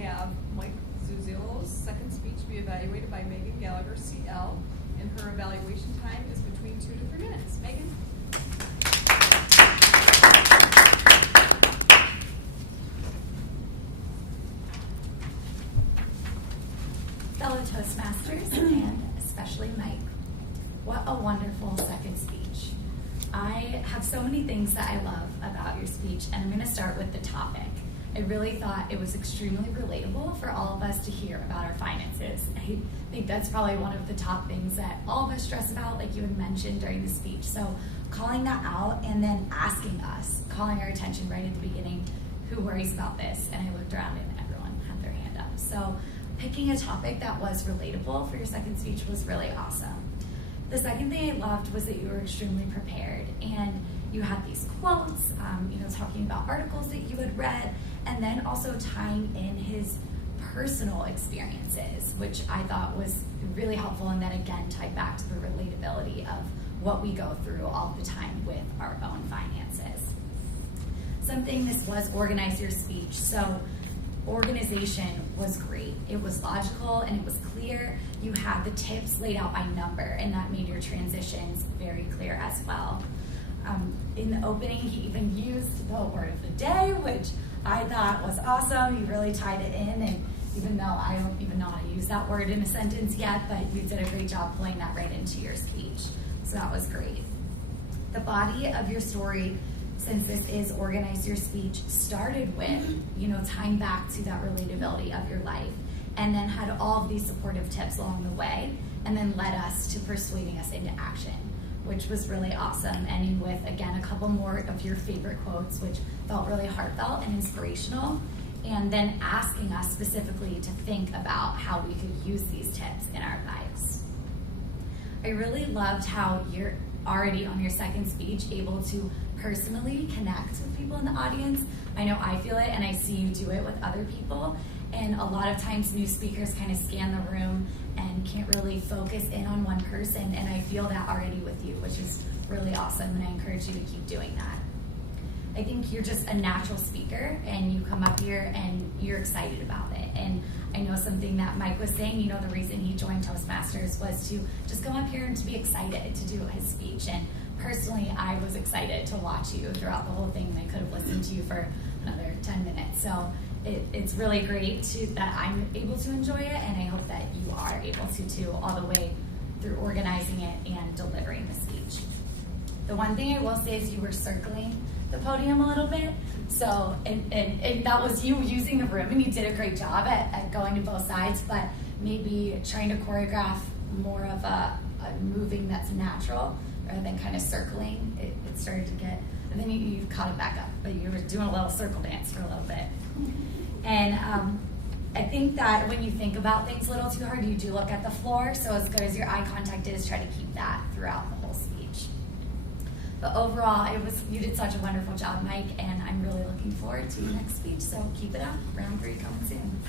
have Mike Zuzolo's second speech be evaluated by Megan Gallagher, CL, and her evaluation time is between 2 to 3 minutes. Megan? Fellow Toastmasters, and especially Mike, what a wonderful second speech. I have so many things that I love about your speech, and I'm going to start with the topic. I really thought it was extremely relatable for all of us to hear about our finances. I think that's probably one of the top things that all of us stress about, like you had mentioned during the speech. So calling that out and then asking us, calling our attention right at the beginning, who worries about this? And I looked around and everyone had their hand up. So picking a topic that was relatable for your second speech was really awesome. The second thing I loved was that you were extremely prepared, and you had these quotes, talking about articles that you had read, and then also tying in his personal experiences, which I thought was really helpful, and then again tied back to the relatability of what we go through all the time with our own finances. Something this was organize your speech. So organization was great. It was logical and it was clear. You had the tips laid out by number, and that made your transitions very clear as well. In the opening, he even used the word of the day, which I thought was awesome. He really tied it in, and even though I don't even know how to use that word in a sentence yet, but you did a great job pulling that right into your speech. So that was great. The body of your story, since this is organize your speech, started with, tying back to that relatability of your life, and then had all of these supportive tips along the way, and then led us to persuading us into action, which was really awesome, ending with, again, a couple more of your favorite quotes, which felt really heartfelt and inspirational, and then asking us specifically to think about how we could use these tips in our lives. I really loved how you're already on your second speech able to personally connect with people in the audience. I know I feel it, and I see you do it with other people, and a lot of times new speakers kind of scan the room and can't really focus in on one person, and I feel that already with you, which is really awesome, and I encourage you to keep doing that. I think you're just a natural speaker, and you come up here and you're excited about it. And I know something that Mike was saying, the reason he joined Toastmasters was to just come up here and to be excited to do his speech. And personally, I was excited to watch you throughout the whole thing, and I could have listened to you for another 10 minutes. So it's really great that I'm able to enjoy it, and I hope that you are able to too, all the way through organizing it and delivering the speech. The one thing I will say is you were circling the podium a little bit, so and that was you using the room, and you did a great job at going to both sides, but maybe trying to choreograph more of a moving that's natural rather than kind of circling. It started to get, and then you caught it back up, but you were doing a little circle dance for a little bit. And I think that when you think about things a little too hard, you do look at the floor, so as good as your eye contact is, try to keep that throughout the whole speech. But overall, you did such a wonderful job, Mike, and I'm really looking forward to your next speech, so keep it up. Round 3 coming soon.